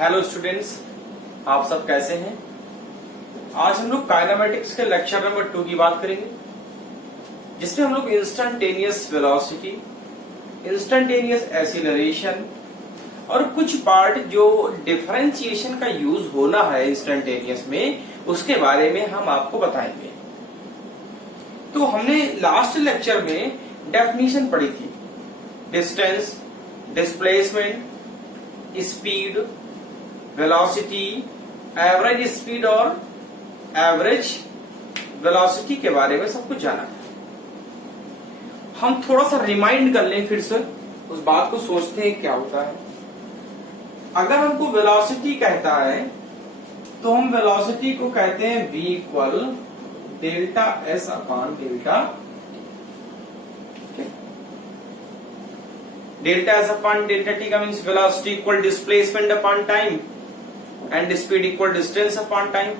Hello students, आप सब कैसे हैं। आज हम लोग काइनेमेटिक्स के लेक्चर नंबर 2 की बात करेंगे, जिसमें हम लोग इंस्टेंटेनियस वेलोसिटी, इंस्टेंटेनियस एक्सीलरेशन और कुछ पार्ट जो डिफरेंशिएशन का यूज होना है इंस्टेंटेनियस में, उसके बारे में हम आपको बताएंगे। तो हमने लास्ट लेक्चर में डेफिनेशन पढ़ी थी, distance, displacement, speed, velocity, average speed और एवरेज वेलोसिटी के बारे में सब कुछ जाना है। हम थोड़ा सा रिमाइंड कर लें, फिर से उस बात को सोचते हैं क्या होता है। अगर हमको वेलोसिटी कहता है तो हम वेलोसिटी को कहते हैं v equal delta S upon delta delta S upon delta T का means velocity equal displacement upon time and speed equal distance upon time.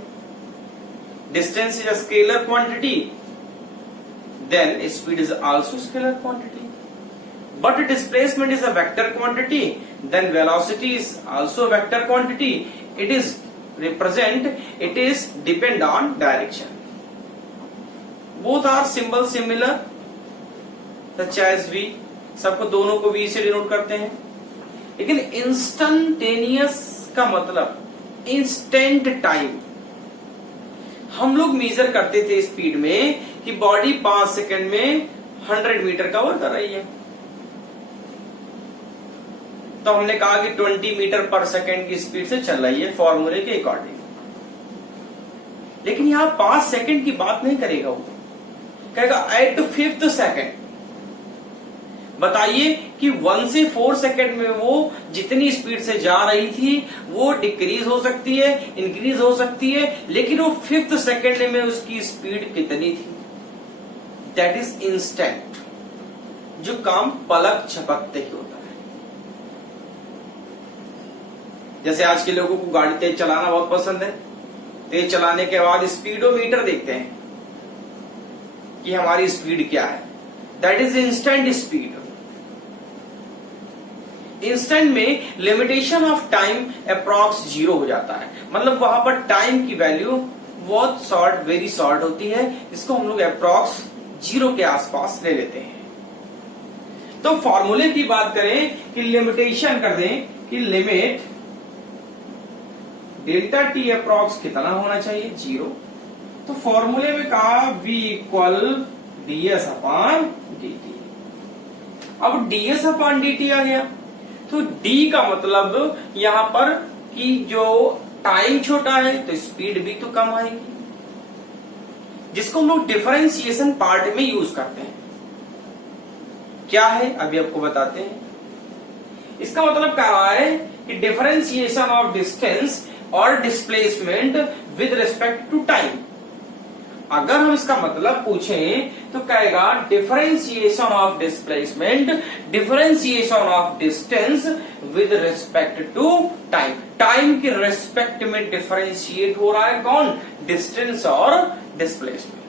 Distance is a scalar quantity, then speed is also scalar quantity. But displacement is a vector quantity, then velocity is also a vector quantity. It is depend on direction. Both are symbol similar, such as V. सबको दोनों को V से denote करते हैं, लेकिन instantaneous का मतलब instant time. हम लोग मेजर करते थे स्पीड में कि बॉडी 5 सेकंड में 100 मीटर कवर कर रही है, तो हमने कहा कि 20 मीटर पर सेकंड की स्पीड से चल रही है फॉर्मूले के अकॉर्डिंग. लेकिन यहां 5 सेकंड की बात नहीं करेगा, वो कहेगा एट 5th सेकंड. बताइए कि 1 से 4 सेकंड में वो जितनी स्पीड से जा रही थी वो डिक्रीज हो सकती है, इंक्रीज हो सकती है, लेकिन वो 5th सेकंड में उसकी स्पीड कितनी थी. दैट इज इंस्टेंट, जो काम पलक झपकते ही होता है. जैसे आज के लोगों को गाड़ी तेज चलाना बहुत पसंद है. तेज चलाने के बाद स्पीडोमीटर देखते हैं कि हमारी स्पीड क्या है. That is instant speed. Instant में लिमिटेशन ऑफ टाइम अप्रॉक्स 0 हो जाता है, मतलब वहां पर टाइम की वैल्यू बहुत शॉर्ट, वेरी शॉर्ट होती है, जिसको हम लोग अप्रॉक्स 0 के आसपास ले लेते हैं. तो फॉर्मूले की बात करें कि लिमिटेशन कर दें कि लिमिट डेल्टा टी अप्रॉक्स कितना होना चाहिए, 0. तो फॉर्मूले में कहा v equal D S upon D T. अब D S upon D T आ गया, तो d का मतलब यहां पर कि जो टाइम छोटा है तो स्पीड भी तो कम आएगी, जिसको हम लोग डिफरेंशिएशन पार्ट में यूज करते हैं. क्या है अभी आपको बताते हैं. इसका मतलब कह रहा है कि डिफरेंशिएशन ऑफ डिस्टेंस और displacement with respect to time. अगर हम इसका मतलब पूछें तो कहेगा differentiation of displacement, differentiation of distance with respect to time. Time के रिस्पेक्ट में डिफरेंशिएट हो रहा है कौन, डिस्टेंस और डिस्प्लेसमेंट.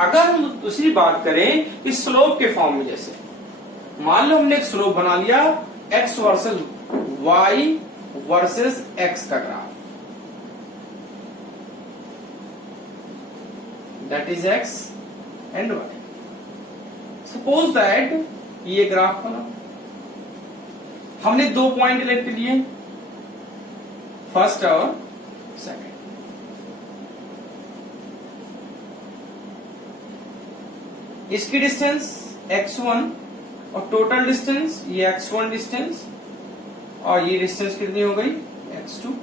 अगर हम दूसरी बात करें इस स्लोप के फॉर्म में, जैसे मान लो हमने एक स्लोप बना लिया x versus y versus x का graph, that is x and y. Suppose that ये ग्राफ बना, हमने 2 पॉइंट लेके लिए, फर्स्ट और सेकंड. इसकी डिस्टेंस x1 और टोटल डिस्टेंस ये x1 डिस्टेंस, और ये डिस्टेंस कितनी हो गई x2.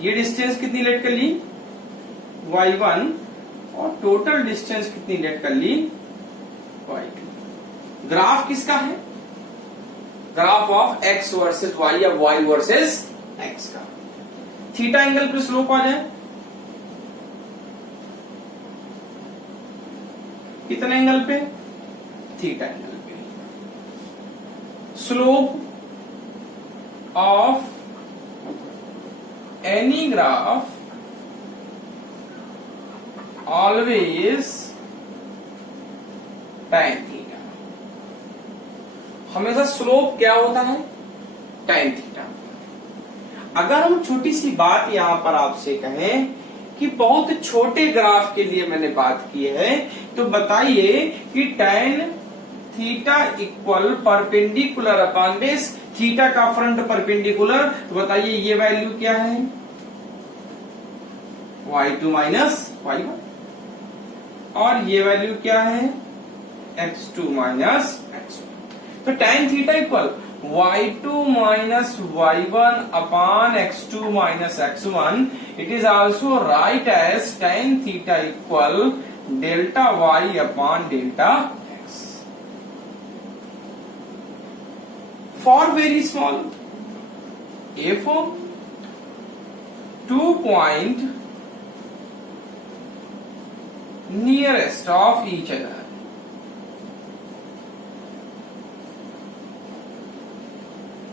ये डिस्टेंस कितनी लेट कर ली y1, और टोटल डिस्टेंस कितनी लेट कर ली y2. ग्राफ किसका है, graph of x versus y या y वर्सेस x का. थीटा एंगल पे स्लोप आ जाए, कितने एंगल पे, थीटा एंगल पे. Slope of any graph always tan theta. हमेशा स्लोप क्या होता है, tan थीटा। अगर हम छोटी सी बात यहां पर आपसे कहें कि बहुत छोटे ग्राफ के लिए मैंने बात की है, तो बताइए कि tan theta equal perpendicular upon base, theta का फ्रंट परपेंडिकुलर, तो बताइए ये वैल्यू क्या है, y2 माइनस y1, और ये वैल्यू क्या है, x2 माइनस x1। तो tan theta equal y2 minus y1 upon x2 minus x1, it is also right as tan theta equal delta y upon delta x। For very small, if 2 point nearest of each other,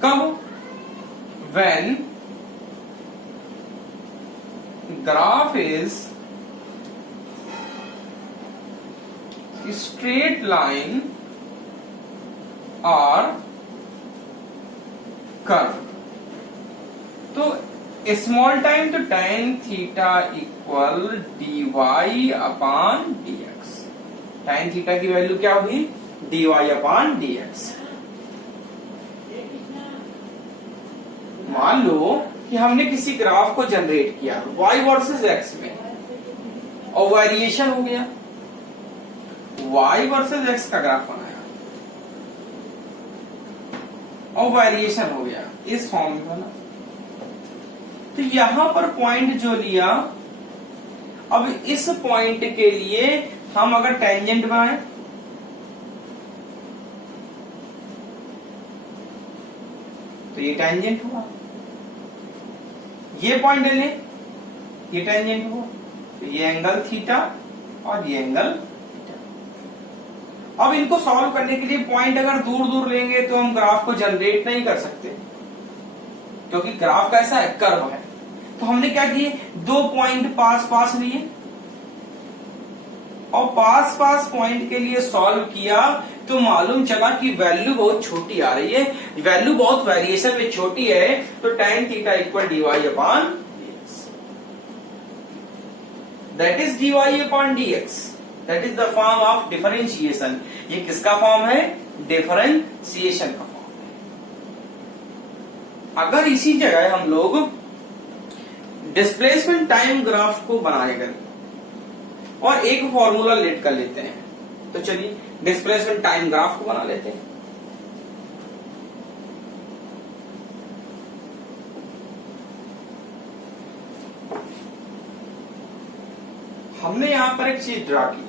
कब, when graph is straight line or curve. तो small time तो tan theta equal dy upon dx, tan theta की value क्या होगी, dy upon dx। मान लो कि हमने किसी ग्राफ को जनरेट किया y वर्सेस x में, और वेरिएशन हो गया, y वर्सेस x का ग्राफ बनाया और वेरिएशन हो गया, इस फॉर्म में बना। तो यहां पर पॉइंट जो लिया, अब इस पॉइंट के लिए हम अगर टेंजेंट बनाए, तो ये टेंजेंट हुआ, ये पॉइंट ले, ये टेंजेंट हुआ, तो ये एंगल थीटा और ये एंगल थीटा। अब इनको सॉल्व करने के लिए पॉइंट अगर दूर दूर लेंगे तो हम ग्राफ को जनरेट नहीं कर सकते, क्योंकि ग्राफ कैसा है, कर्व है। तो हमने क्या किए, दो पॉइंट पास पास लिए और पास पास पॉइंट के लिए सॉल्व किया, तो मालूम चला कि वैल्यू बहुत छोटी आ रही है, वैल्यू बहुत वेरिएशन में छोटी है, तो tan theta equal dy upon dx, that is dy upon dx, that is the form of differentiation. ये किसका फॉर्म है, डिफरेंशिएशन का फॉर्म है। अगर इसी जगह हम लोग डिस्प्लेसमेंट टाइम ग्राफ को बनाएगा और एक फॉर्मूला लेट कर लेते हैं, तो चलिए डिस्प्लेसमेंट टाइम ग्राफ को बना लेते हैं। हमने यहां पर एक चीज ड्रा की,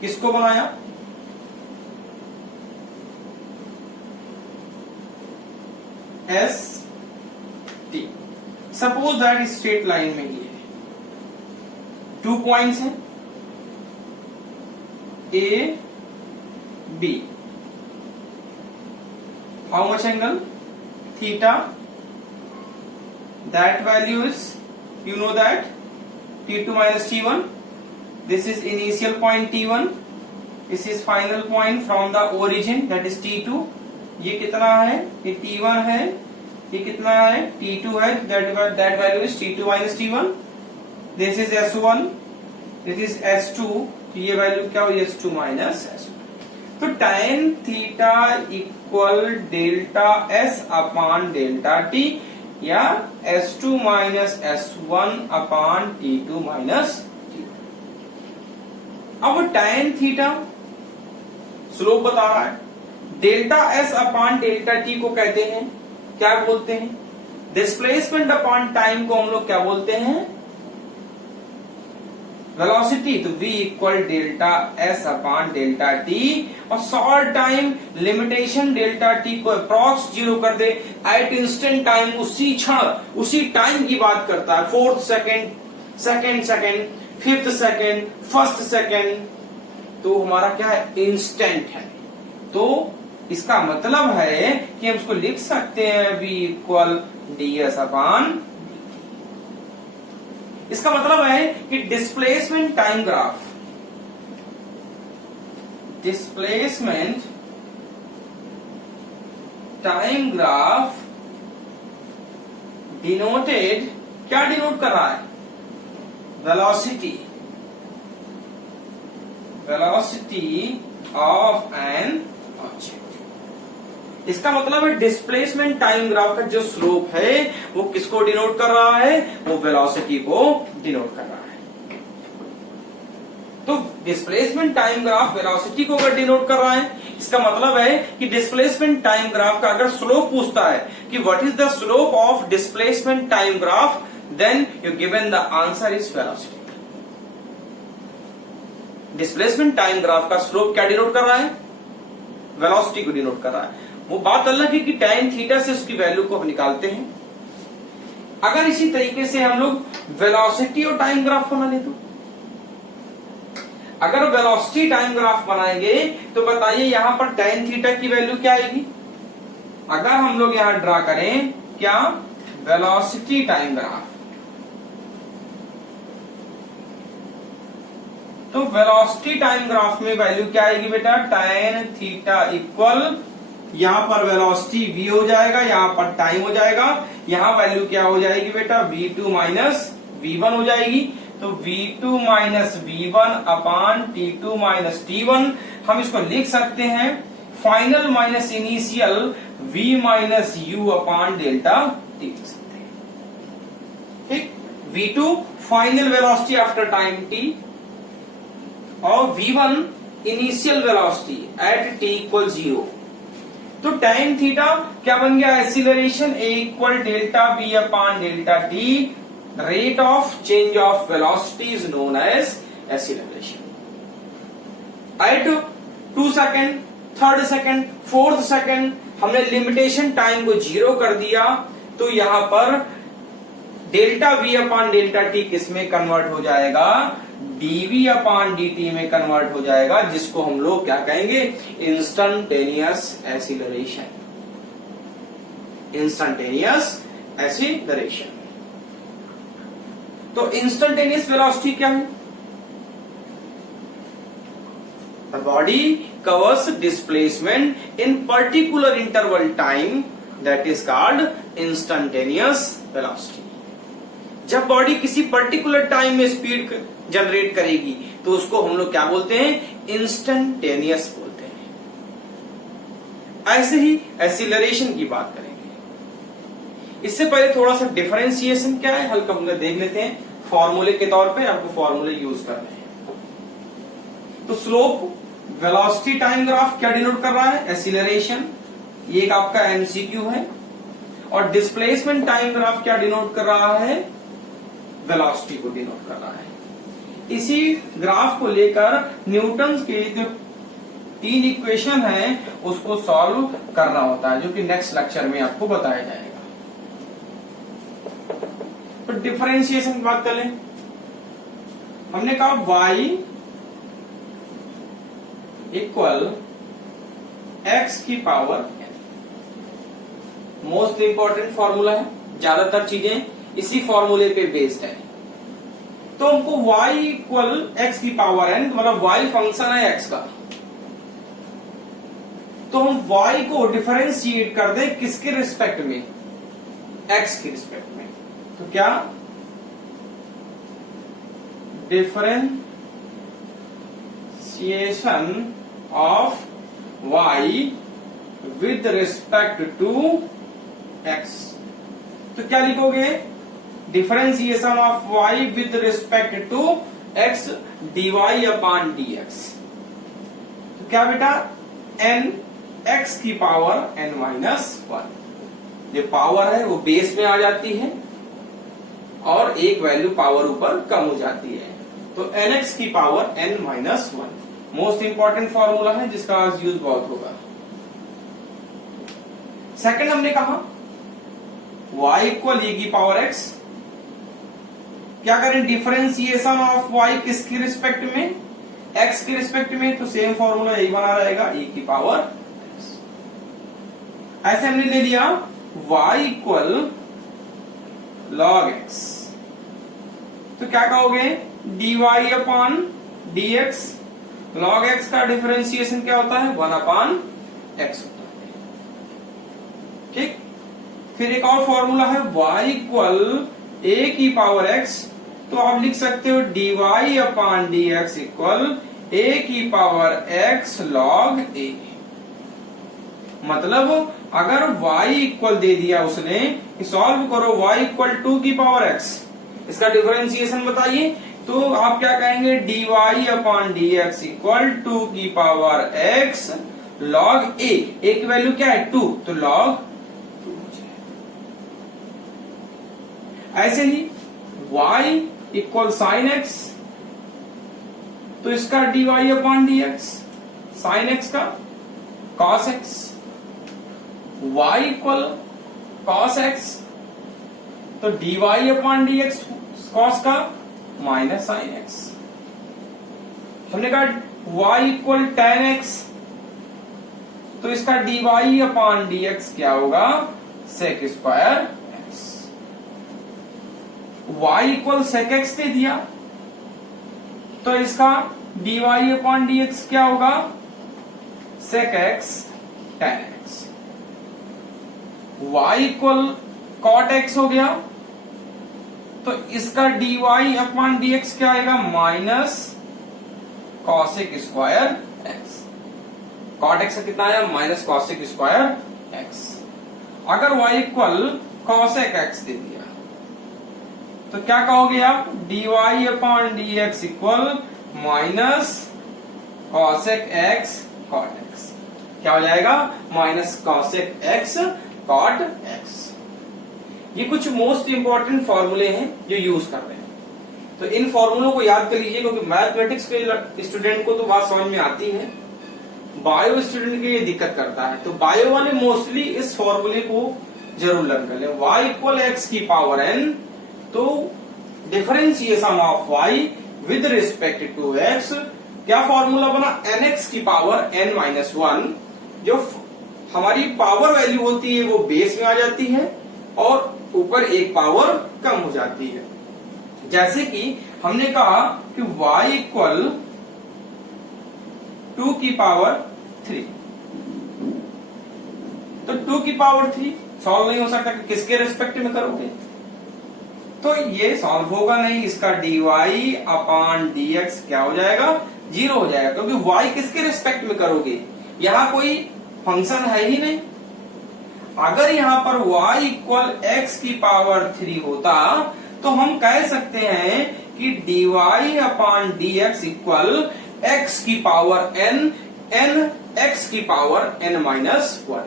किसको बनाया, S T. Suppose that straight line में ये 2 पॉइंट्स हैं A B, how much angle, theta, that value is, you know that, T2 minus T1, this is initial point T1, this is final point from the origin, that is T2, ये कितना है, ये T1 है, ये कितना है, T2 है, that value is T2 minus T1, this is S1, this is S2, तो ये वैल्यू क्या हुई, S2 माइनस S1। तो tan theta equal delta S upon delta T, या S2 minus S1 upon T2 minus T। अब tan theta slope बता रहा है, delta S upon delta T को कहते हैं, क्या बोलते हैं, डिस्प्लेसमेंट अपॉन टाइम को हम लोग क्या बोलते हैं, वेलोसिटी। तो v equal delta s upon delta t, और short time limitation delta t को अप्रॉक्स 0 कर दे, एट इंस्टेंट टाइम, उसी क्षण उसी टाइम की बात करता है, 4th second, 2nd second, 5th second, 1st second, तो हमारा क्या है, इंस्टेंट है। तो इसका मतलब है कि हम इसको लिख सकते हैं v इक्वल ds अपॉन, इसका मतलब है कि displacement time graph, displacement time graph denoted, क्या डिनोट कर रहा है? Velocity, velocity of an object. इसका मतलब है डिस्प्लेसमेंट टाइम ग्राफ का जो स्लोप है वो किसको डिनोट कर रहा है? वो वेलोसिटी को डिनोट कर रहा है। तो डिस्प्लेसमेंट टाइम ग्राफ वेलोसिटी को अगर डिनोट कर रहा है, इसका मतलब है कि डिस्प्लेसमेंट टाइम ग्राफ का अगर स्लोप पूछता है कि what is the slope of displacement time graph, then you given the answer is velocity. Displacement time graph का स्लोप क्या डिनोट कर रहा है? वेलोसिटी को डिनोट कर रहा है। वो बात अलग है कि tan थीटा से उसकी वैल्यू को हम निकालते हैं। अगर इसी तरीके से हम लोग वेलोसिटी और टाइम ग्राफ बना ले, तो अगर वेलोसिटी टाइम ग्राफ बनाएंगे तो बताइए यहां पर tan थीटा की वैल्यू क्या आएगी? अगर हम लोग यहां ड्रा करें क्या? वेलोसिटी टाइम ग्राफ, तो वेलोसिटी टाइम ग्राफ में वैल्यू क्या आएगी बेटा? tan थीटा इक्वल, यहां पर वेलोसिटी v हो जाएगा, यहां पर टाइम हो जाएगा, यहां वैल्यू क्या हो जाएगी बेटा? v2 माइनस v1 हो जाएगी। तो v2 माइनस v1 अपान t2 माइनस t1, हम इसको लिख सकते हैं final minus initial v minus u upon delta t लिख सकते हैं। ठीक, v2 final velocity after time t और v1 initial velocity at t equal 0। तो tan थीटा क्या बन गया? Acceleration a equal delta v upon delta t, rate of change of velocity is known as acceleration. At 2 second, 3rd second, 4th second हमने limitation time को 0 कर दिया, तो यहां पर delta v upon delta t किस में कन्वर्ट हो जाएगा? dv अपान dt में कन्वर्ट हो जाएगा, जिसको हम लोग क्या कहेंगे? Instantaneous acceleration. Instantaneous acceleration. तो इंस्टंटेनियस वेलोसिटी क्या है? The body covers displacement in particular interval time, that is called instantaneous velocity. जब बॉडी किसी पर्टिकुलर टाइम में स्पीड जनरेट करेगी तो उसको हम लोग क्या बोलते हैं? इंस्टंटेनियस बोलते हैं। ऐसे ही एक्सीलरेशन की बात करेंगे। इससे पहले थोड़ा सा डिफरेंशिएशन क्या है हल्का हम देख लेते हैं। फॉर्मूले के तौर पे आपको फॉर्मूले यूज करने हैं। तो स्लोप वेलोसिटी टाइम ग्राफ क्या डिनोट कर रहा है? एक्सीलरेशन। ये एक आपका एमसीक्यू है। और डिस्प्लेसमेंट टाइम ग्राफ क्या डिनोट कर रहा है? वेलोसिटी को डिनोट कर रहा है। इसी ग्राफ को लेकर न्यूटन के जो 3 इक्वेशन है उसको सॉल्व करना होता है, जो कि नेक्स्ट लेक्चर में आपको बताया जाएगा। तो डिफरेंशिएशन की बात करें, हमने कहा y इक्वल x की पावर मोस्ट इंपॉर्टेंट फॉर्मूला है। ज्यादातर चीजें इसी फॉर्मूले पे बेस्ड है। तो हमको y इक्वल x की पावर n, मतलब y फंक्शन है x का, तो हम y को डिफरेंशिएट कर दें किसके रिस्पेक्ट में? x के रिस्पेक्ट में। तो क्या? Differentiation of y with respect to x। तो क्या लिखोगे? Differentiation of y with respect to x dy upon dx। तो क्या बेटा? n x की पावर n माइनस 1। जो पावर है वो बेस में आ जाती है और एक वैल्यू पावर ऊपर कम हो जाती है, तो nx की power n minus 1 most important formula है जिसका आज यूज बहुत होगा। सेकंड हमने कहा y इक्वल e की पावर x। क्या करें? डिफरेंशिएशन ऑफ y किसके रिस्पेक्ट में? x के रिस्पेक्ट में। तो सेम फॉर्मूला यही बना रहेगा, e की पावर x। ऐसे हमने ले लिया y इक्वल log x। तो क्या कहोगे? dy upon dx। log x का डिफरेंशिएशन क्या होता है? 1 अपान x होता है। ठीक। फिर एक और फॉर्मूला है y इक्वल a की पावर x, तो आप लिख सकते हो dy upon dx equal a की पावर x log a। मतलब अगर y इक्वल दे दिया उसने, सॉल्व करो y इक्वल 2 की पावर x, इसका डिफरेंशिएशन बताइए, तो आप क्या कहेंगे dy अपॉन dx इक्वल 2 की power x log a। a की वैल्यू क्या है 2, तो log 2 हो जाए। ऐसे ही y इक्वल साइन x, तो इसका dy upon dx, sine x का cos x, y equal cos x, तो dy अपॉन dx cos का माइनस साइन x। हमने कहा y इक्वल tan x, तो इसका dy अपॉन dx क्या होगा sec square x। y equal sec x दे दिया, तो इसका dy अपॉन dx क्या होगा sec x tan x। y equal cot x हो गया, तो इसका dy अपॉन dx क्या आएगा minus cosec square x। cot x कितना आया माइनस cosec स्क्वायर x। अगर y इक्वल cosec x दे दिया, तो क्या कहोगे आप dy upon dx equal minus cosec x cot x। क्या हो जाएगा minus cosec x cot x। ये कुछ मोस्ट इंपॉर्टेंट फॉर्मूले हैं जो यूज कर रहे हैं, तो इन फॉर्मूलों को याद कर लीजिए, क्योंकि मैथमेटिक्स के स्टूडेंट को तो बात समझ में आती है, बायो स्टूडेंट के लिए दिक्कत करता है। तो बायो वाले मोस्टली इस फॉर्मूले को जरूर लर्न कर ले। y इक्वल एक्स की पावर n, तो differentiation of y with respect to x, क्या फॉर्मूला बना nx की पावर n माइनस 1। जो हमारी पावर वैल्यू होती है वो बेस में आ जाती है और ऊपर एक पावर कम हो जाती है। जैसे कि हमने कहा कि y इक्वल 2 की पावर 3, तो 2 की पावर 3 सॉल्व नहीं हो सकता कि किसके रेस्पेक्ट में करोगे, तो ये सॉल्व होगा नहीं। इसका dy अपॉन dx क्या हो जाएगा 0 हो जाएगा, क्योंकि y किसके रेस्पेक्ट में करोगे, यहां कोई फंक्शन है ही नहीं। अगर यहां पर y इक्वल x की पावर 3 होता, तो हम कह सकते हैं कि dy upon dx equal x की पावर n, n x की पावर n माइनस 1।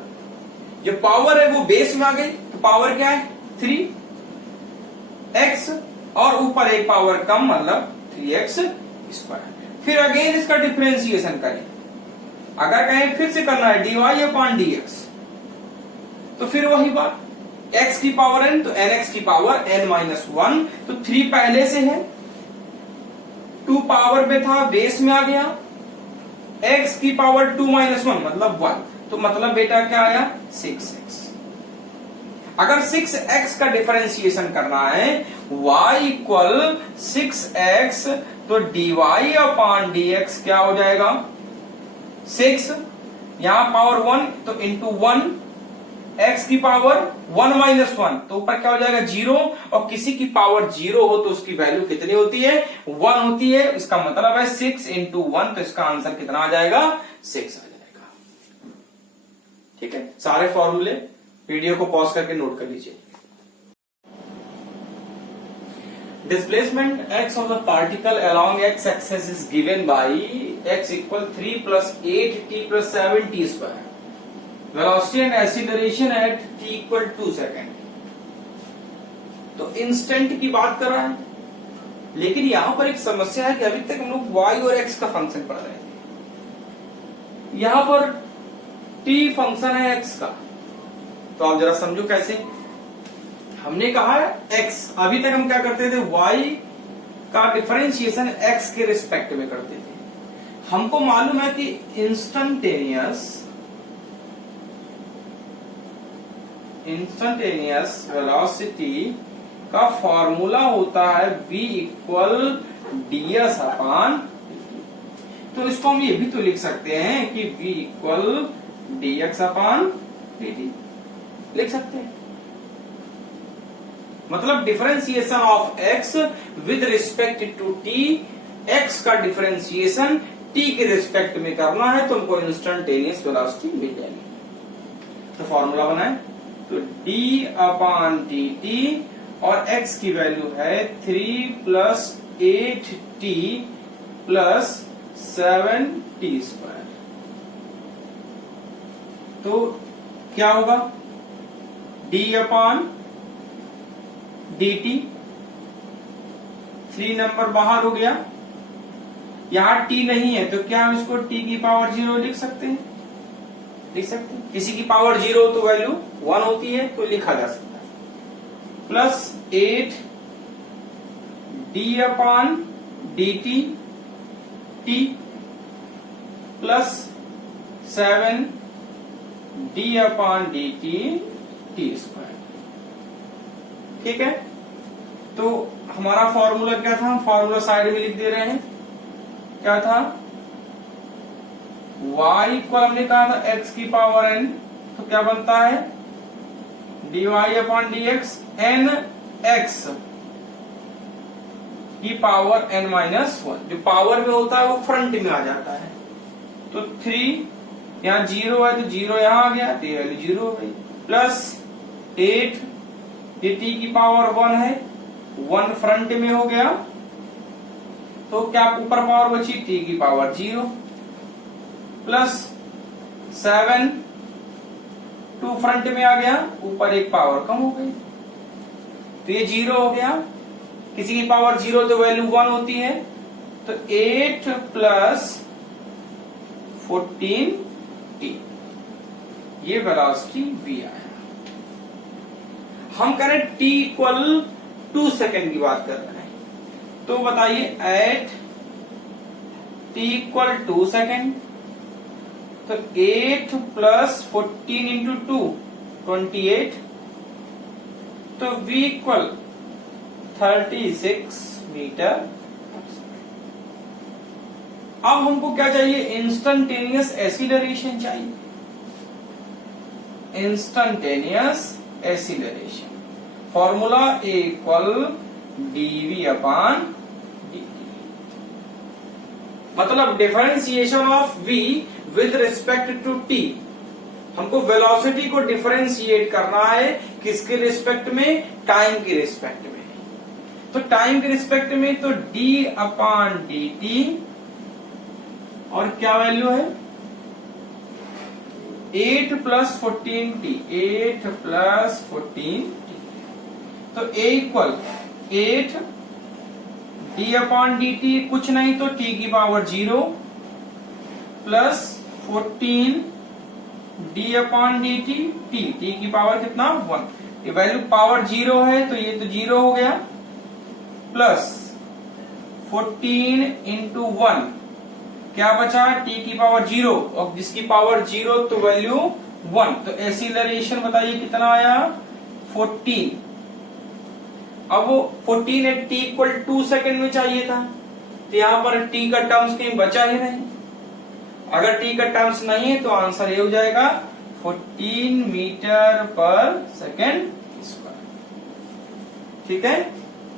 जो पावर है वो बेस में आ गई, तो पावर क्या है 3x और ऊपर एक पावर कम, मतलब 3x स्क्वायर। फिर अगेन इसका डिफरेंशिएशन करें, अगर कहें फिर से करना है dy अपॉन dx, तो फिर वही बात x की पावर n, तो nx की पावर n माइनस 1, तो 3 पहले से है, 2 पावर में था बेस में आ गया, x की पावर 2 माइनस 1 मतलब 1, तो मतलब बेटा क्या आया 6x। अगर 6x का डिफरेंशिएशन करना है y इक्वल 6x, तो dy अपॉन dx क्या हो जाएगा 6, यहां पावर 1 तो इंटू 1, x की पावर 1 माइनस 1, तो ऊपर क्या हो जाएगा 0, और किसी की पावर 0 हो तो उसकी वैल्यू कितनी होती है 1 होती है। इसका मतलब है 6 इंटू 1, तो इसका आंसर कितना आ जाएगा 6 आ जाएगा। ठीक है, सारे फॉर्मूले वीडियो को पॉज करके नोट कर लीजिए। Displacement x of the particle along x axis is given by x equal 3 plus 8t plus 7t square. Velocity and acceleration at t equal 2 second. तो इंस्टेंट की बात कर रहा है, लेकिन यहां पर एक समस्या है कि अभी तक हम लोग y और x का फंक्शन पढ़ रहे थे, यहां पर t फंक्शन है x का। तो आप जरा समझो कैसे। हमने कहा x, अभी तक हम क्या करते थे y का डिफरेंशिएशन x के रिस्पेक्ट में करते थे। हमको मालूम है कि इंस्टंटेनियस वेलोसिटी का फॉर्मूला होता है v इक्वल ds अपॉन, तो इसको हम ये भी तो लिख सकते हैं कि v equal dx upon dt। लिख सकते हैं। मतलब differentiation of x with respect to t, x का डिफरेंशिएशन t के रिस्पेक्ट में करना है तो हमको इंस्टेंटेनियस वेलोसिटी मिल जाएगी। तो फॉर्मूला बनाए तो d/dt और x की वैल्यू है 3 + 8t + 7t²। तो क्या होगा d/dt, 3 नंबर बाहर हो गया, यहां t नहीं है तो क्या हम इसको t की पावर 0 लिख सकते हैं? लिख सकते हैं। किसी की पावर 0 तो वैल्यू 1 होती है तो लिखा जा सकता है। Plus 8 d/dt t plus 7 d/dt t²। ठीक है, तो हमारा फॉर्मूला क्या था? हम फॉर्मूला साइड में लिख दे रहे हैं। क्या था? y इक्वल हमने कहा था x की पावर n, तो क्या बनता है dy/dx n x की पावर n-1। जो पावर में होता है वो फ्रंट में आ जाता है। तो 3 यहाँ 0 है तो 0 यहाँ आ गया तो ये वैल्यू 0 हो गई। प्लस 8 ये t की पावर 1 है, 1 फ्रंट में हो गया तो क्या ऊपर पावर बची t की पावर 0 प्लस 7 2 फ्रंट में आ गया, ऊपर एक पावर कम हो गई तो ये 0 हो गया। किसी की पावर 0 तो वैल्यू 1 होती है तो 8 + 14t ये वेलोसिटी v आया। हम करें t = 2 सेकेंड की बात कर रहे हैं तो बताइए एट t = 2 सेकेंड तो 8 + 14 × 2 28 तो v = 36 मीटर। अब हमको क्या चाहिए? इंस्टेंटेनियस एक्सीलरेशन चाहिए। Instantaneous acceleration formula a = dv/dt। मतलब differentiation of v with respect to t। हमको वेलोसिटी को डिफरेंशिएट करना है किसके रिस्पेक्ट में? टाइम के रिस्पेक्ट में। तो टाइम के रिस्पेक्ट में तो d/dt और क्या वैल्यू है 8 + 14t, 8 + 14t तो a = 8 d/dt कुछ नहीं तो t की पावर 0 प्लस 14 d/dt t की पावर कितना 1। ये वैल्यू पावर 0 है तो ये तो 0 हो गया प्लस 14 × 1 क्या बचा t की पावर 0 और जिसकी पावर 0 तो वैल्यू 1 तो एक्सीलरेशन बताइए कितना आया 14। अब वो 14 है t = 2 सेकेंड में चाहिए था तो यहां पर t का टर्म्स कहीं बचा ही नहीं। अगर t का टर्म्स नहीं है तो आंसर ये हो जाएगा 14 मीटर/सेकेंड स्क्वायर। ठीक है,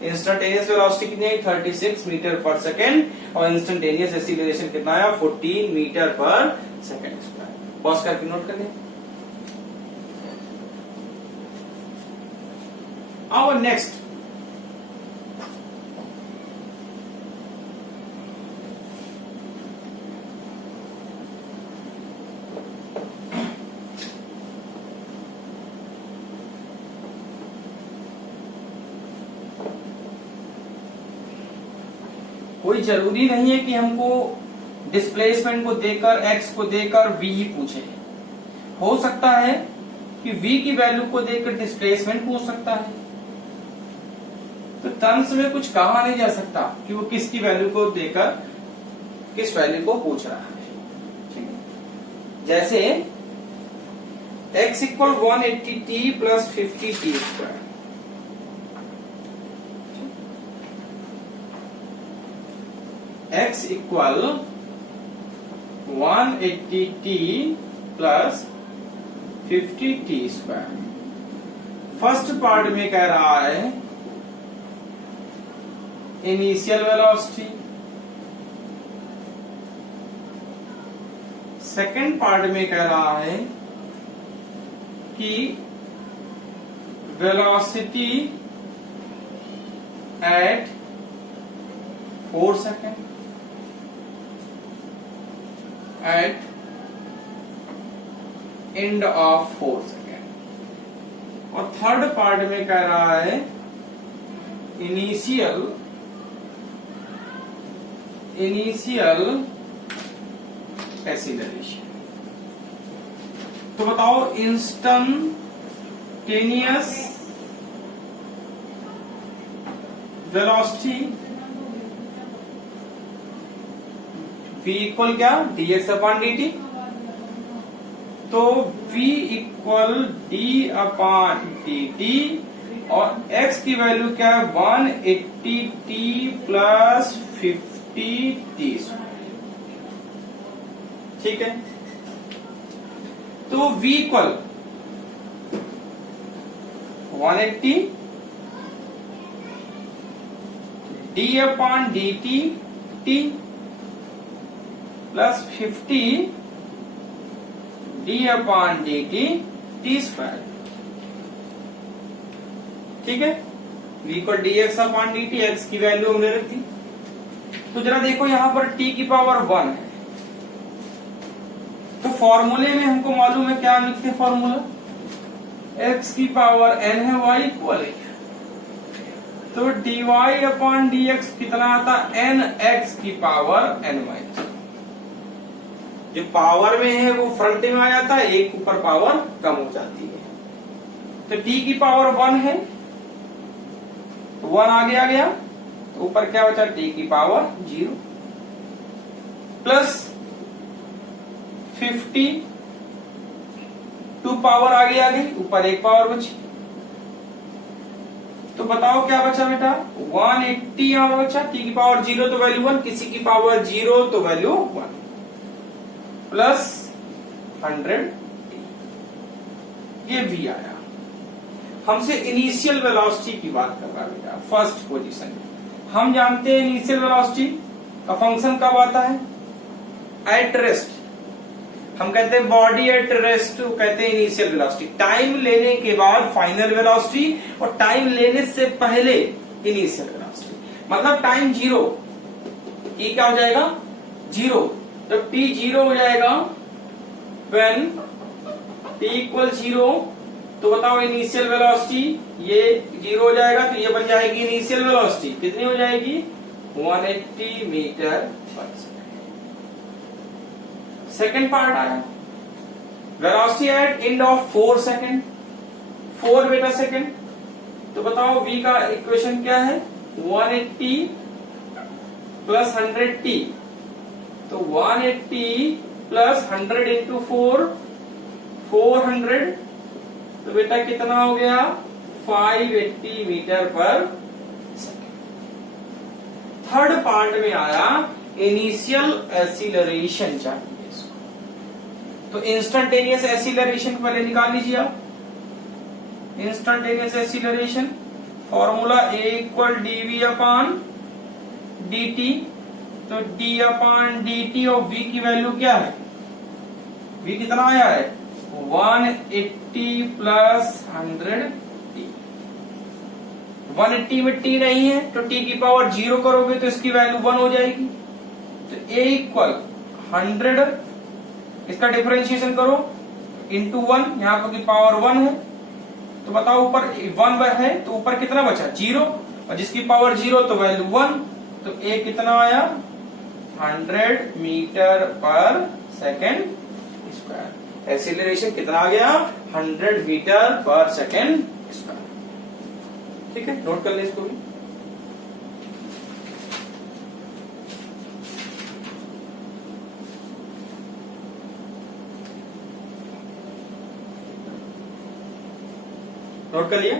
इंस्टेंटेनियस वेलोसिटी कितनी है 36 मीटर/सेकेंड और इंस्टेंटेनियस एक्सीलरेशन कितना आया 14 मीटर/सेकेंड स्क्वायर। पॉज करके नोट कर लें। आवर नेक्स्ट कोई जरूरी नहीं है कि हमको डिस्प्लेसमेंट को देकर x को देकर v ही पूछे। हो सकता है कि v की वैल्यू को देकर डिस्प्लेसमेंट पूछ सकता है। तो टर्म्स में कुछ कहा नहीं जा सकता कि वो किसकी वैल्यू को देकर किस वैल्यू को पूछ रहा है। ठीक है, जैसे x = 180t + 50t²। x = 180t + 50t²। First part में कह रहा है इनिशियल वेलोसिटी, सेकंड पार्ट में कह रहा है कि velocity at 4 second at end of 4 second, और थर्ड पार्ट में कह रहा है इनिशियल एक्सीलरेशन। तो बताओ इंस्टेंटेनियस वेलोसिटी v इक्वल क्या, dx अपॉन dt। तो v equal d upon dt और x की वैल्यू क्या है 180t प्लस 50t। ठीक है, तो v equal 180 d upon dt t plus 50 d upon dt t square. ठीक है, v equal dx upon dt, x की वैल्यू हमने रख दी। तो जरा देखो यहां पर t की पावर 1 है, तो फॉर्मूले में हमको मालूम है क्या लिखते हैं फॉर्मूला, x की पावर n है, y इक्वल है, तो dy अपॉन dx कितना आता है n x की पावर n y। जो पावर में है वो फ्रंट में आ जाता है, एक ऊपर पावर कम हो जाती है। तो t की पावर 1 है, तो 1 आगे आ गया, तो ऊपर क्या बचा t की पावर 0 प्लस 50, 2 पावर आगे आ गई, ऊपर एक पावर बची। तो बताओ क्या बचा बेटा, 180 यहां बचा, t की पावर 0 तो वैल्यू 1, किसी की पावर 0 तो वैल्यू 1 प्लस 100, ये v आया। हमसे इनिशियल वेलोसिटी की बात कर रहा है बेटा, फर्स्ट पोजीशन में। हम जानते हैं इनिशियल वेलोसिटी का फंक्शन कब आता है, एट रेस्ट। हम कहते हैं बॉडी एट रेस्ट, कहते हैं इनिशियल वेलोसिटी। टाइम लेने के बाद फाइनल वेलोसिटी और टाइम लेने से पहले इनिशियल वेलोसिटी, मतलब टाइम 0, ये क्या हो जाएगा 0। जब t 0 हो जाएगा, व्हेन t इक्वल 0, तो बताओ इनिशियल वेलोसिटी ये 0 हो जाएगा, तो ये बन जाएगी इनिशियल वेलोसिटी, कितनी हो जाएगी 180 मीटर पर सेकेंड। सेकेंड पार्ट आया velocity at end of 4 second, 4 बेटा सेकेंड। तो बताओ v का इक्वेशन क्या है, 180 प्लस 100t, तो 180 प्लस 100 इंटू 4, 400, तो बेटा कितना हो गया 580 मीटर पर सेकेंड। थर्ड पार्ट में आया इनिशियल एक्सीलरेशन चाहिए इसको, तो इंस्टेंटेनियस एक्सीलरेशन पहले निकाल लीजिए आप। Instantaneous acceleration formula a equal dv upon dt, तो d अपॉन dt और v की वैल्यू क्या है, v कितना आया है 180 प्लस 100t। 180 में t नहीं है, तो t की पावर 0 करोगे तो इसकी वैल्यू 1 हो जाएगी। तो a इक्वल 100, इसका डिफरेंशिएशन करो इंटू 1, यहां पर की पावर 1 है, तो बताओ ऊपर 1 है तो ऊपर कितना बचा 0, और जिसकी पावर 0 तो वैल्यू 1, तो a कितना आया 100 मीटर पर सेकेंड स्क्वायर। एक्सीलरेशन कितना आ गया 100 मीटर पर सेकेंड स्क्वायर। ठीक है, नोट कर ले इसको भी। नोट कर लिया।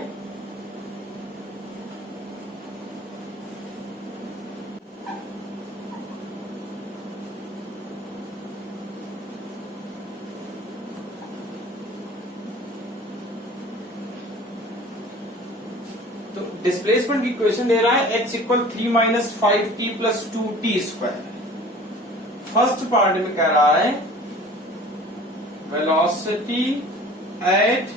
डिस्प्लेसमेंट की इक्वेशन दे रहा है x equal 3 minus 5t plus 2t square. First part में कह रहा है वेलोसिटी एट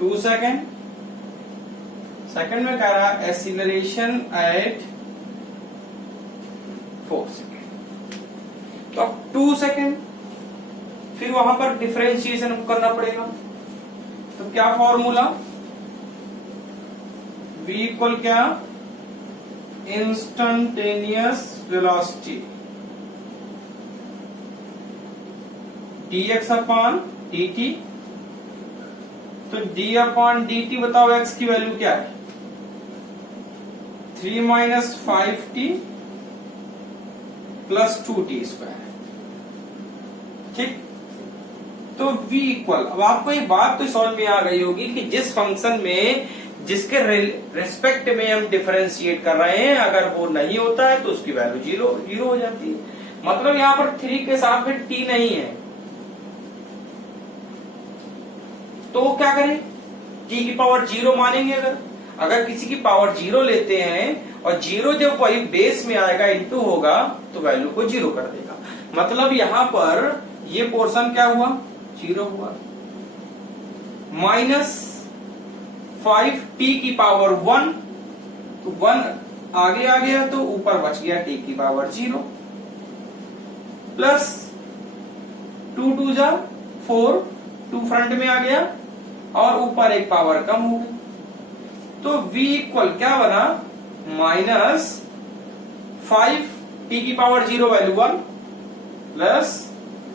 2 सेकेंड, सेकेंड में कह रहा है एक्सीलरेशन एट 4 सेकेंड। तो अब 2 सेकेंड, फिर वहां पर डिफरेंशिएशन करना पड़ेगा। तो क्या फॉर्मूला, v इक्वल क्या, instantaneous velocity dx upon dt। तो d अपॉन dt बताओ x की वैल्यू क्या है, 3 minus 5t plus 2t square. ठीक, तो v इक्वल, अब आपको एक बात तो समझ में आ गई होगी कि जिस फंक्शन में जिसके रेस्पेक्ट में हम डिफरेंशिएट कर रहे हैं, अगर वो नहीं होता है तो उसकी वैल्यू जीरो हो जाती है। मतलब यहां पर 3 के साथ में t नहीं है, तो क्या करें, t की पावर 0 मानेंगे। अगर किसी की पावर 0 लेते हैं और 0 जब वही बेस में आएगा इनटू होगा तो वैल्यू को 0 कर देगा। मतलब यहां पर ये पोर्शन क्या हुआ, 0 हुआ। माइनस 5t की पावर 1, तो 1 आगे आ गया तो ऊपर बच गया t की पावर 0, प्लस 2 2 जा 4, 2 फ्रंट में आ गया और ऊपर एक पावर कम हो गई। तो v इक्वल क्या बना, माइनस 5t की पावर 0 वैल्यू 1 प्लस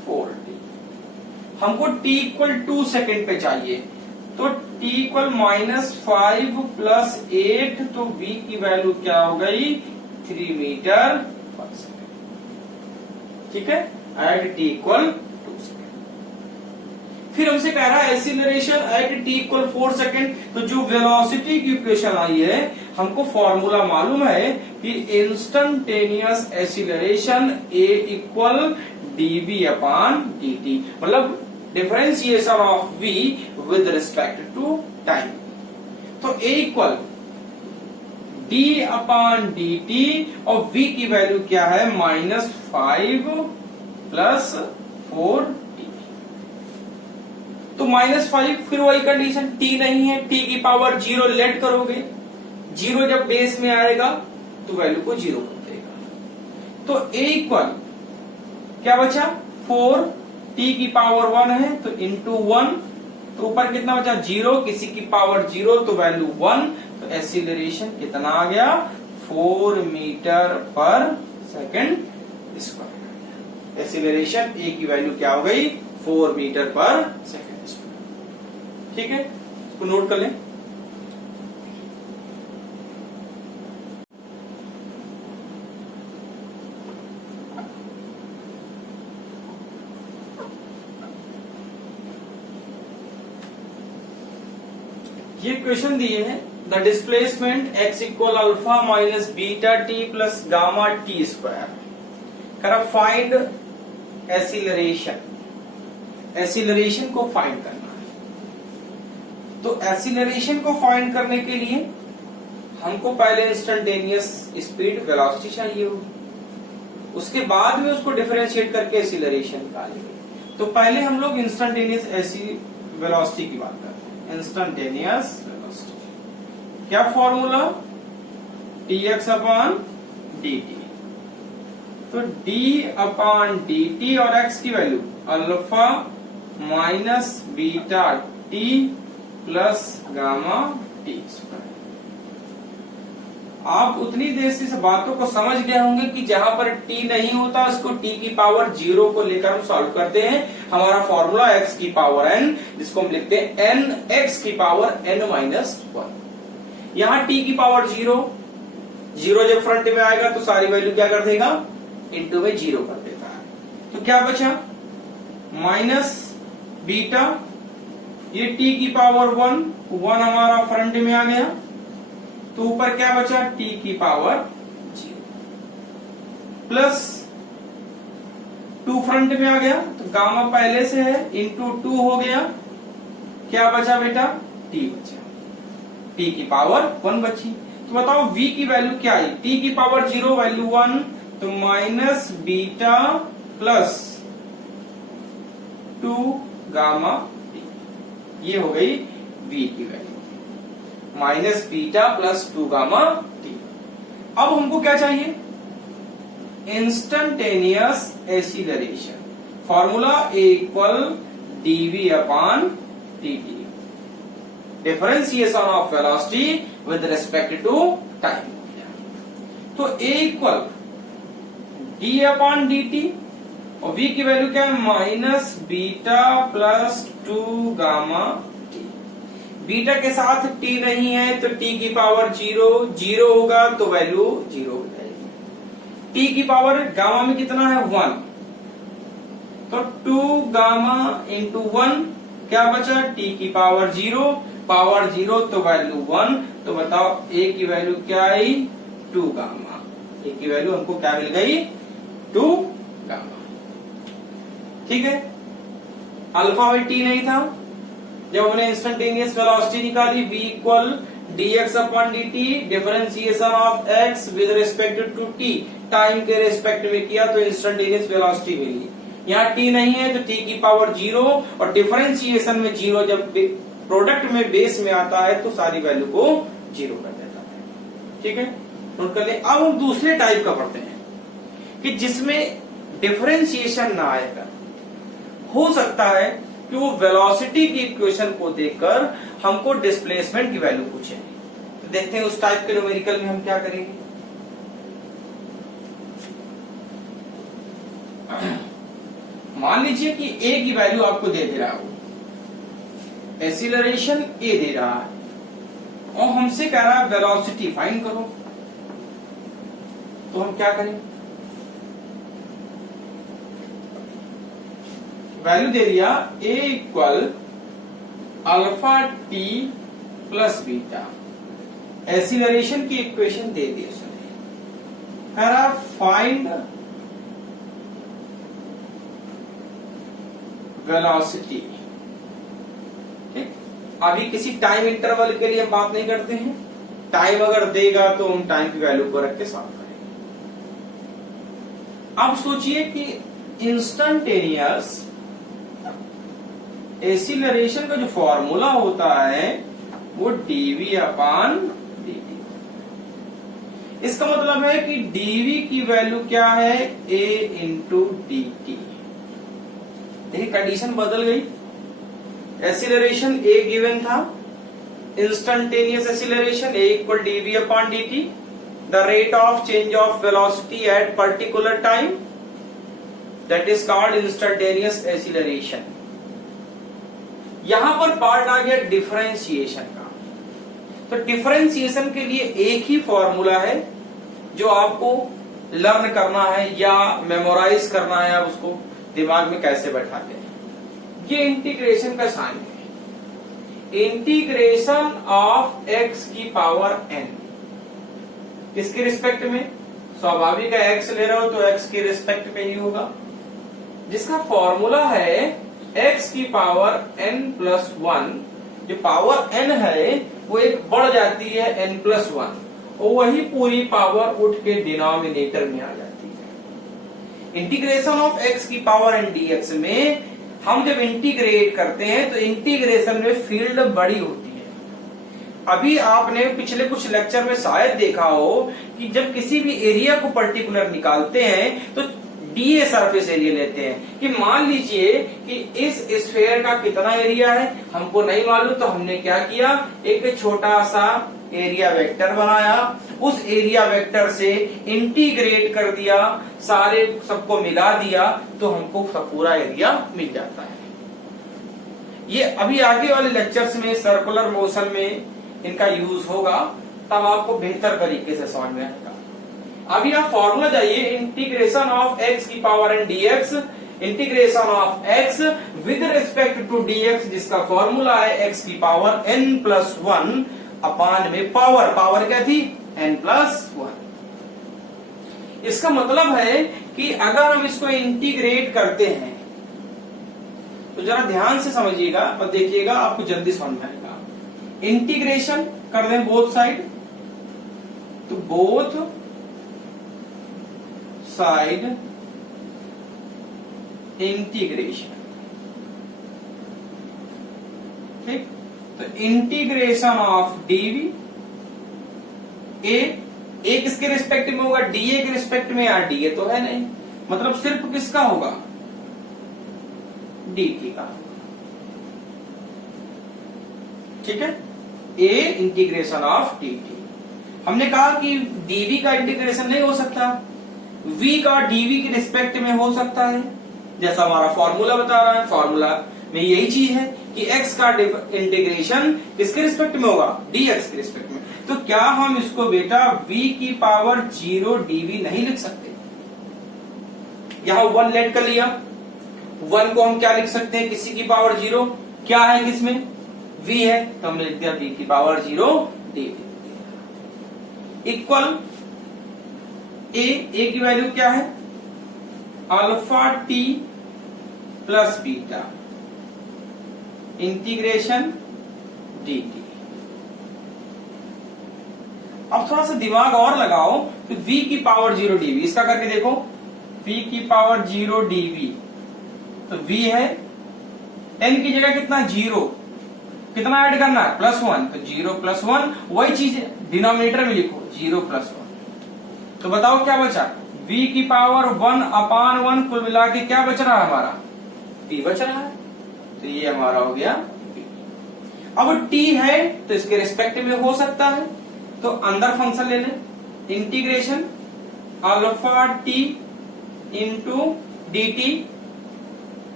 4t। हमको t इक्वल 2 सेकेंड पे चाहिए, तो t इक्वल माइनस 5 प्लस 8, तो v की वैल्यू क्या हो गई, 3 मीटर पर सेकेंड। ठीक है, एट t इक्वल 2 सेकेंड। फिर हमसे कह रहा है acceleration at t equal 4 second. तो जो वेलोसिटी की इक्वेशन आई है, हमको फॉर्मूला मालूम है कि instantaneous acceleration a equal dv upon dt, मतलब differentiation of v with respect to time. तो a equal d upon dt और v की वैल्यू क्या है, माइनस 5 प्लस 4t। तो माइनस 5, फिर वही कंडीशन, t नहीं है, t की पावर 0 लेट करोगे, 0 जब बेस में आएगा तो वैल्यू को 0 कर देगा। तो a इक्वल क्या बचा, 4, t की पावर 1 है तो इंटू 1, तो ऊपर कितना बचा 0, किसी की पावर 0 तो वैल्यू 1, तो एक्सीलरेशन कितना आ गया, 4 मीटर पर सेकेंड स्क्वायर। एक्सीलरेशन a की वैल्यू क्या हो गई, 4 मीटर पर सेकेंड स्क्वायर। ठीक है, इसको नोट कर लें। ये क्वेश्चन दिए हैं, the displacement x equal alpha minus beta T plus gamma T square. करा फाइंड एक्सीलरेशन, एक्सीलरेशन को फाइंड करना है। तो एक्सीलरेशन को फाइंड करने के लिए हमको पहले इंस्टेंटेनियस स्पीड वेलोसिटी चाहिए होगी, उसके बाद में उसको डिफरेंशिएट करके एक्सीलरेशन निकालेंगे। तो पहले हम लोग इंस्टेंटेनियस वेलोसिटी की बात करते हैं। इंस्टेंटेनियस वेलोसिटी क्या फॉर्मूला, dx अपॉन dt। तो d अपॉन dt और x की value alpha minus beta t plus gamma t square. आप उतनी देर से इस बातों को समझ गए होंगे कि जहां पर t नहीं होता उसको t की पावर 0 को लेकर हम सॉल्व करते हैं। हमारा फॉर्मूला x की पावर n, जिसको हम लिखते हैं n x की पावर n माइनस 1। यहां t की पावर 0, 0 जब फ्रंट में आएगा तो सारी वैल्यू क्या कर देगा, इंटू में 0 कर देता है। तो क्या बचा, माइनस बीटा, ये t की पावर 1 हमारा फ्रंट में आ गया, तो ऊपर क्या बचा, t की पावर 0 प्लस 2 फ्रंट में आ गया, तो गामा पहले से है, इंटू 2 हो गया, क्या बचा बेटा, t बचा। t की पावर 1 बची। तो बताओ v की वैल्यू क्या आई, t की पावर 0 वैल्यू 1, तो minus beta plus 2 gamma t, ये हो गई v की value, minus beta plus 2 gamma t। अब हमको क्या चाहिए, instantaneous acceleration, formula A equal dv upon dt, differentiation of velocity with respect to time. तो A equal d upon dt और v की वैल्यू क्या है, minus beta plus 2 gamma t। Beta के साथ t नहीं है तो t की पावर 0 होगा तो वैल्यू 0 हो जाएगी। t की पावर गामा में कितना है 1, तो 2 गामा इंटू 1 क्या बचा, t की पावर 0 तो वैल्यू 1, तो बताओ a की वैल्यू क्या आई 2 गामा, a की वैल्यू हमको क्या मिल गई 2 गामा। ठीक है, अल्फा में t नहीं था, जब हमने इंस्टेंटेनियस वेलोसिटी निकाली v equal dx upon dt, differentiation of x with respect to t, time के रिस्पेक्ट में किया तो इंस्टेंटेनियस वेलोसिटी मिली। यहाँ t नहीं है तो t की पावर 0 और डिफरेंशिएशन में 0 जब प्रोडक्ट में बेस में आता है तो सारी वैल्यू को 0 कर देता है। ठीक है, नोट कर ले। अब हम दूसरे टाइप का पढ़ते हैं कि जिसमें डिफरेंशिएशन ना आएगा, हो सकता है कि वो वेलोसिटी की इक्वेशन को देखकर हमको डिस्प्लेसमेंट की वैल्यू पूछे। तो देखते हैं उस टाइप के न्यूमेरिकल में हम क्या करेंगे। मान लीजिए कि a की वैल्यू आपको दे रहा है, एक्सीलरेशन a दे रहा है और हमसे कह रहा है वेलोसिटी फाइंड करो, तो हम क्या करें, वैल्यू दे दिया a equal alpha t plus beta, acceleration की इक्वेशन दे दी उसने, कह रहा फाइंड वेलोसिटी। ठीक, अभी किसी टाइम इंटरवल के लिए हम बात नहीं करते हैं, टाइम अगर देगा तो हम टाइम की वैल्यू को रख के सॉल्व करेंगे। अब सोचिए कि इंस्टेंटेनियस एक्सीलरेशन का जो फॉर्मूला होता है वो dv अपॉन dt। इसका मतलब है कि dv की वैल्यू क्या है a इंटू dt। देखिए कंडीशन बदल गई, एक्सीलरेशन a गिवन था, instantaneous acceleration a equal dv upon dt, the rate of change of velocity at particular time, that is called instantaneous acceleration. यहां पर पार्ट आ गया डिफरेंशिएशन का। तो डिफरेंशिएशन के लिए एक ही फॉर्मूला है जो आपको लर्न करना है या मेमोराइज करना है, आप उसको दिमाग में कैसे बैठाते हैं। ये इंटीग्रेशन का साइन है, इंटीग्रेशन ऑफ x की पावर n, किसके रिस्पेक्ट में, स्वाभाविक है x ले रहे हो तो x के रिस्पेक्ट में ही होगा, जिसका फॉर्मूला है x की पावर n प्लस 1। जो पावर n है वो एक बढ़ जाती है n प्लस 1 और वही पूरी पावर उठ के डिनोमिनेटर में आ जाती है। इंटीग्रेशन ऑफ x की पावर n dx में हम जब इंटीग्रेट करते हैं तो इंटीग्रेशन में फील्ड बड़ी होती है। अभी आपने पिछले कुछ लेक्चर में शायद देखा हो कि जब किसी भी एरिया को पर्टिकुलर निकालते हैं तो डीए सरफेस एरिया लेते हैं कि मान लीजिए कि इस स्फीयर का कितना एरिया है हमको नहीं मालूम, तो हमने क्या किया, एक छोटा सा एरिया वेक्टर बनाया, उस एरिया वेक्टर से इंटीग्रेट कर दिया, सारे सबको मिला दिया तो हमको सब पूरा एरिया मिल जाता है। ये अभी आगे वाले लेक्चर्स में सर्कुलर मोशन में इनका यूज होगा, तब आपको बेहतर तरीके से समझ में आएगा। अभी आप फॉर्मूला जाइए, इंटीग्रेशन ऑफ x की power n dx, integration of x with respect to dx, जिसका फॉर्मूला है x की पावर n प्लस 1 अपान में पावर क्या थी n प्लस 1। इसका मतलब है कि अगर हम इसको इंटीग्रेट करते हैं तो जरा ध्यान से समझिएगा और देखिएगा, आपको जल्दी समझ में आएगा। इंटीग्रेशन कर दें बोथ साइड, तो बोथ साइड इंटीग्रेशन, ठीक। तो इंटीग्रेशन ऑफ डीवी, ए किसके रिस्पेक्ट में होगा, डीए के रिस्पेक्ट में, या डीए तो है नहीं, मतलब सिर्फ किसका होगा, dt का, ठीक है। ए इंटीग्रेशन ऑफ dt, हमने कहा कि dv का इंटीग्रेशन नहीं हो सकता, v का dv के रिस्पेक्ट में हो सकता है, जैसा हमारा फॉर्मूला बता रहा है। फॉर्मूला में यही चीज है कि x का इंटीग्रेशन किसके रिस्पेक्ट में होगा, dx के रिस्पेक्ट में। तो क्या हम इसको बेटा v की पावर 0 dv नहीं लिख सकते, यहां 1 लेट कर लिया, 1 को हम क्या लिख सकते हैं, किसी की पावर 0, क्या है किसमें, v है, तो हमने लिख दिया v की पावर 0 dv, इक्वल a की वैल्यू क्या है, alpha t plus beta integration dt। अब थोड़ा सा दिमाग और लगाओ, तो v की पावर 0 dv, इसका करके देखो, v की पावर 0 dv, तो v है, n की जगह कितना 0, कितना ऐड करना है, +1, तो 0 + 1, वही चीज डिनोमिनेटर में लिखो 0 + 1, तो बताओ क्या बचा, v की पावर 1/1, कुल मिला के क्या बच रहा है हमारा, t बच रहा है, तो ये हमारा हो गया v। अब t है तो इसके रिस्पेक्ट में हो सकता है, तो अंदर फंक्शन ले लें, integration alpha t into dt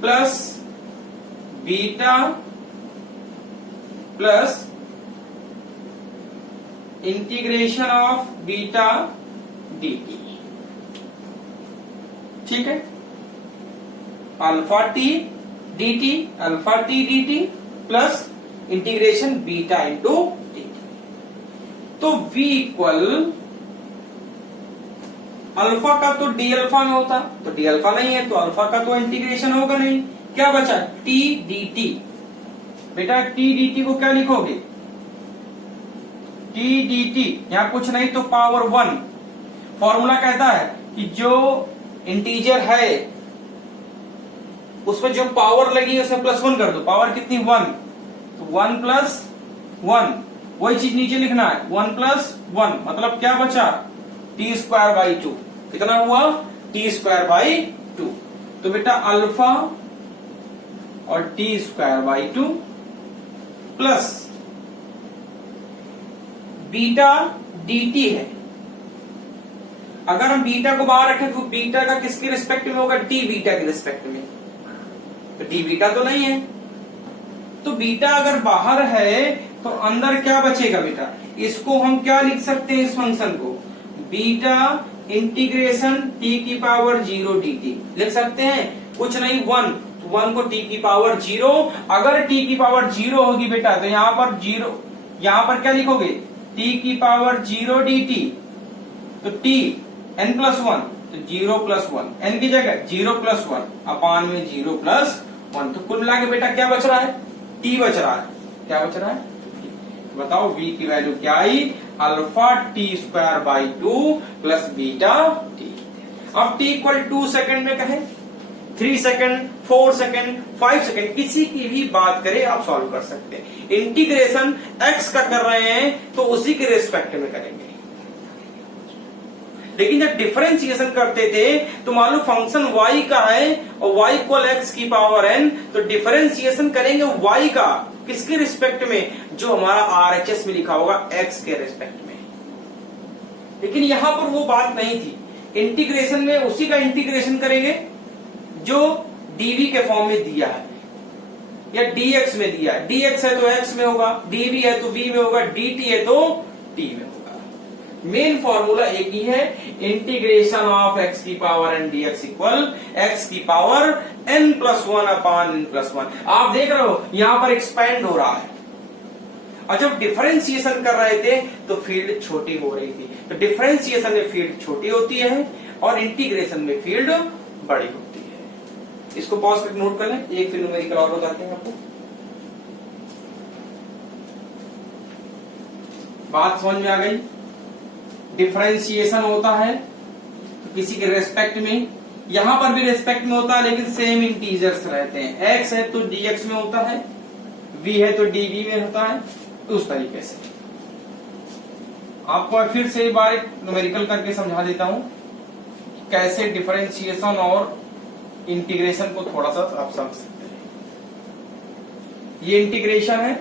plus beta plus integration of beta dt, ठीक है, alpha t dt, alpha t dt plus integration beta into dt। तो v इक्वल अल्फा का तो डी अल्फा में होता, तो डी अल्फा नहीं है, तो अल्फा का तो इंटीग्रेशन होगा नहीं, क्या बचा, t dt, बेटा t dt को क्या लिखोगे, t dt, यहां कुछ नहीं तो पावर 1, फॉर्मूला कहता है कि जो इंटीजर है उसमें जो पावर लगी है उसे +1 कर दो, पावर कितनी 1, तो 1 + 1, वही चीज नीचे लिखना है, 1 + 1, मतलब क्या बचा, t²/2, कितना हुआ, t²/2, तो बेटा अल्फा और t²/2 प्लस बीटा dt है, अगर हम बीटा को बाहर रखें तो बीटा का किसके रिस्पेक्ट में होगा, डी बीटा के रिस्पेक्ट में, तो डी बीटा तो नहीं है, तो बीटा अगर बाहर है तो अंदर क्या बचेगा बेटा, इसको हम क्या लिख सकते हैं, इस फंक्शन को बीटा इंटीग्रेशन t की पावर 0 dt लिख सकते हैं, कुछ नहीं 1, तो 1 को t की पावर 0, अगर t की पावर 0 होगी बेटा तो यहां पर 0, यहां पर क्या लिखोगे, t की पावर 0 dt, तो t n + 1, तो 0 + 1, n की जगह 0 + 1 अपान में 0 + 1, तो कुल मिला के बेटा क्या बच रहा है, t बच रहा है, क्या बच रहा है, बताओ v की वैल्यू क्या आई, alpha t²/2 plus beta t। अब t = 2 सेकंड में कहें, 3 सेकंड, 4 सेकंड, 5 सेकंड, किसी की भी बात करें आप सॉल्व कर सकते हैं। इंटीग्रेशन x का कर रहे हैं तो उसी के रिस्पेक्ट में करेंगे, लेकिन जब डिफरेंशिएशन करते थे तो मान लो फंक्शन y का है और y = x की पावर n, तो डिफरेंशिएशन करेंगे y का किसके रिस्पेक्ट में, जो हमारा RHS में लिखा होगा x के रिस्पेक्ट में। लेकिन यहां पर वो बात नहीं थी, इंटीग्रेशन में उसी का इंटीग्रेशन करेंगे जो dv के फॉर्म में दिया है या dx में दिया है, dx है तो x में होगा, dv है तो v में होगा, dt है तो t में होगा। मेन फॉर्मूला एक ही है, इंटीग्रेशन ऑफ x की power n dx equal x की पावर n + 1 अपान n + 1। आप देख रहे हो यहां पर एक्सपेंड हो रहा है, और जब डिफरेंशिएशन कर रहे थे तो फील्ड छोटी हो रही थी, तो डिफरेंशिएशन में फील्ड छोटी होती है और इंटीग्रेशन में फील्ड बड़ी होती है। इसको पॉज करके नोट कर लें, एक फिर न्यूमेरिकल और बताते हैं आपको। बात समझ में आ गई। डिफरेंशिएशन होता है तो किसी के रेस्पेक्ट में, यहां पर भी रेस्पेक्ट में होता है लेकिन सेम इंटीजर्स रहते हैं। x है तो dx में होता है, v है तो dv में होता है, तो उस तरीके से। आपको फिर से एक बार एक न्यूमेरिकल करके समझा देता हूं कैसे डिफरेंशिएशन और इंटीग्रेशन को थोड़ा सा आप समझ सकते हैं। ये इंटीग्रेशन है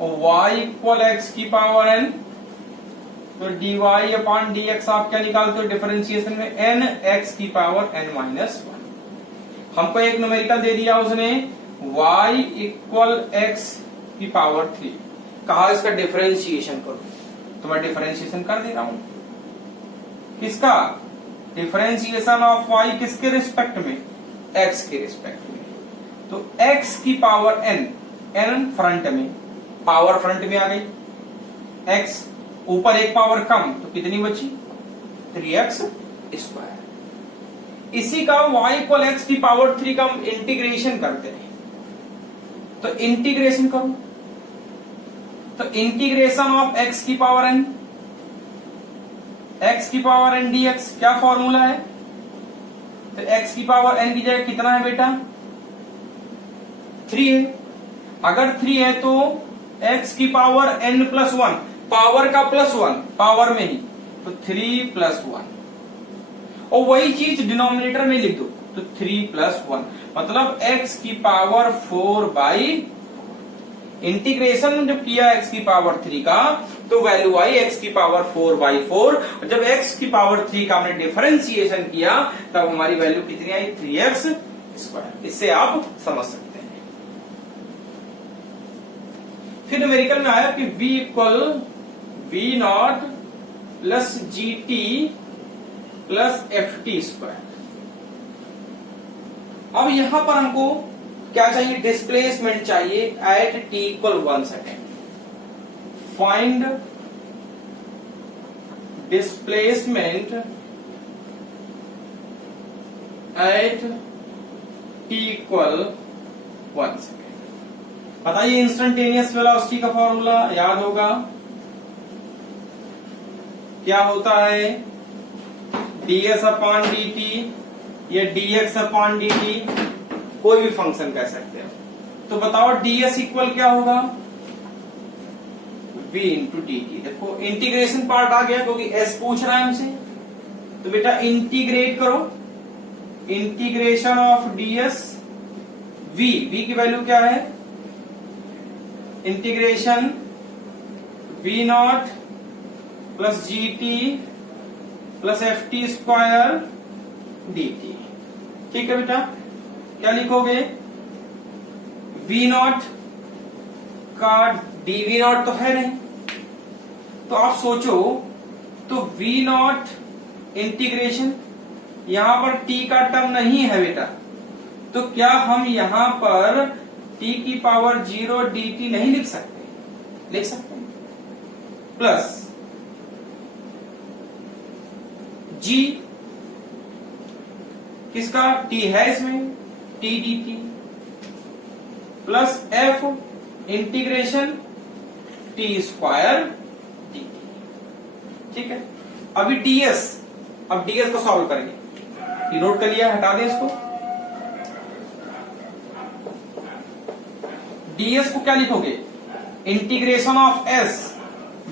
y इक्वल एक्स की पावर n, तो dy अपॉन dx आप क्या निकालते हो डिफरेंशिएशन में, n x की पावर n माइनस 1। हमको एक न्यूमेरिकल दे दिया उसने y इक्वल x की पावर 3, कहा इसका डिफरेंशिएशन करो, तो मैं डिफरेंशिएशन कर दे रहा हूं। किसका डिफरेंशिएशन ऑफ y किसके रिस्पेक्ट में, x के रिस्पेक्ट में। तो x की पावर n, n फ्रंट में, पावर फ्रंट में आ गई, x ऊपर एक पावर कम तो कितनी बची 3x स्क्वायर। इसी का y इक्वल एक्स की पावर 3 का हम इंटीग्रेशन करते हैं, तो इंटीग्रेशन करो, तो इंटीग्रेशन ऑफ x की पावर n, x की पावर n dx क्या फॉर्मूला है, तो x की पावर n की जगह कितना है बेटा 3 है। अगर 3 है तो x की पावर n प्लस 1, पावर का प्लस 1 पावर में ही, तो 3 प्लस 1, और वही चीज डिनोमिनेटर में लिख दो, तो 3 प्लस 1 मतलब x की पावर 4 बाई। इंटीग्रेशन जब किया x की पावर 3 का तो वैल्यू आई x की पावर 4 बाई 4, और जब x की पावर 3 का हमने डिफरेंशिएशन किया तब हमारी वैल्यू कितनी आई 3x स्क्वायर। इससे आप समझ सकते हैं। फिर न्यूमेरिकल में आया कि v equal v not plus g t plus f t square. अब यहां पर हमको क्या चाहिए, डिस्प्लेसमेंट चाहिए at t equal 1 second. Find displacement at t equal 1 second. बताइए इंस्टेंटेनियस वेलोसिटी का फॉर्मूला याद होगा, क्या होता है ds अपॉन dt या dx अपॉन dt, कोई भी फंक्शन कह सकते हो। तो बताओ ds इक्वल क्या होगा v इंटू dt। देखो इंटीग्रेशन पार्ट आ गया क्योंकि s पूछ रहा है हमसे, तो बेटा इंटीग्रेट करो, इंटीग्रेशन ऑफ ds v की वैल्यू क्या है, integration v not plus g t plus f t square D T. ठीक है बेटा, क्या लिखोगे v नॉट का dv नॉट तो है नहीं, तो आप सोचो तो v नॉट इंटीग्रेशन, यहां पर t का टर्म नहीं है बेटा, तो क्या हम यहां पर t की पावर 0 dt नहीं लिख सकते, लिख सकते हैं, प्लस g किसका t है इसमें t dt plus f integration t square dt। ठीक है, अभी ds, अब ds को सॉल्व करेंगे, नोट कर लिया, हटा दें इसको। ds को क्या लिखोगे, integration of s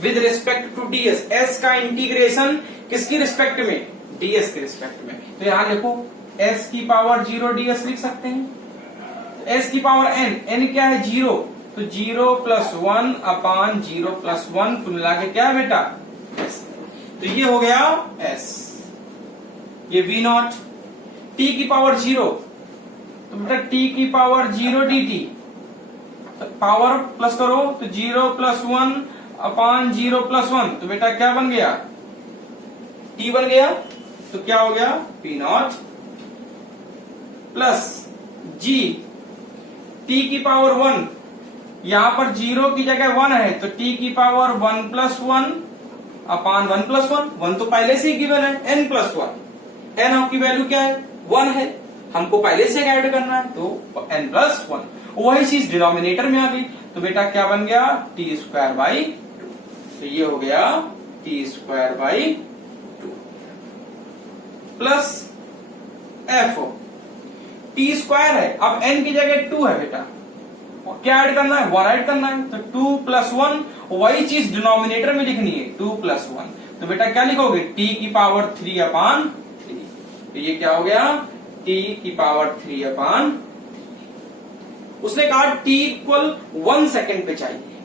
with respect to ds, s का इंटीग्रेशन किसकी रिस्पेक्ट में, ds के रिस्पेक्ट में। तो यहां देखो s की पावर 0 ds लिख सकते हैं, s की पावर n क्या है 0, तो 0 प्लस 1 अपान 0 प्लस 1 कुल मिला के क्या है बेटा s। तो ये हो गया s, ये v नॉट, t की पावर 0, तो बेटा t की पावर 0 dt, तो पावर प्लस करो तो 0 प्लस 1 अपान 0 प्लस 1, तो बेटा क्या बन गया t बन गया, तो क्या हो गया p not plus g t की पावर 1, यहां पर 0 की जगह 1 है तो t की पावर 1 प्लस 1 अपान 1 प्लस 1 तो पहले से ही गिवन है n प्लस 1, n आपकी वैल्यू क्या है 1 है, हमको पहले से ऐड करना है तो n प्लस 1, वही चीज डिनोमिनेटर में आ गई, तो बेटा क्या बन गया t स्क्वायर बाई तो ये हो गया T square by 2 plus f t square है, अब n की जगह 2 है बेटा, और क्या ऐड करना है, 1 ऐड करना है, तो 2 प्लस 1 वही चीज डिनोमिनेटर में लिखनी है, 2 प्लस 1, तो बेटा क्या लिखोगे, t की पावर 3 अपान 3, तो ये क्या हो गया, t की पावर 3 अपान 3। उसने कहा t इक्वल 1 सेकेंड पे चाहिए,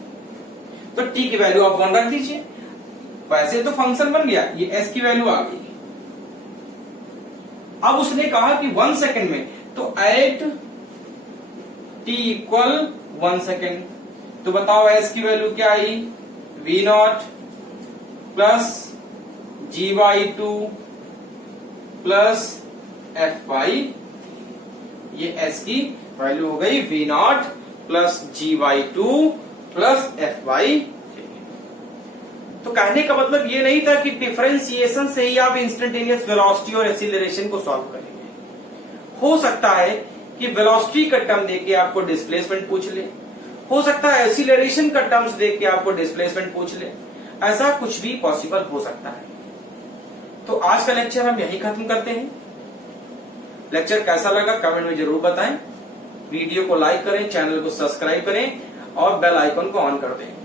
तो t की वैल्यू आप 1 रख दीजिए, वैसे तो फंक्शन बन गया, ये s की वैल्यू आ गई। अब उसने कहा कि 1 सेकेंड में, तो एट t इक्वल 1 सेकेंड, तो बताओ s की वैल्यू क्या आई, v0 plus g/2 plus f by, ये s की वैल्यू हो गई v0 plus g/2 plus f by. तो कहने का मतलब ये नहीं था कि डिफरेंशिएशन से ही आप इंस्टेंटेनियस वेलोसिटी और एक्सीलरेशन को सॉल्व करेंगे। हो सकता है कि वेलोसिटी का टर्म देके आपको डिस्प्लेसमेंट पूछ ले, हो सकता है एक्सीलरेशन का टर्म्स देके आपको डिस्प्लेसमेंट पूछ ले, ऐसा कुछ भी पॉसिबल हो सकता है। तो आज का लेक्चर हम यही खत्म करते हैं। लेक्चर कैसा लगा कमेंट में जरूर बताएं, वीडियो को लाइक करें, चैनल को सब्सक्राइब करें और बेल आइकन को ऑन कर दें।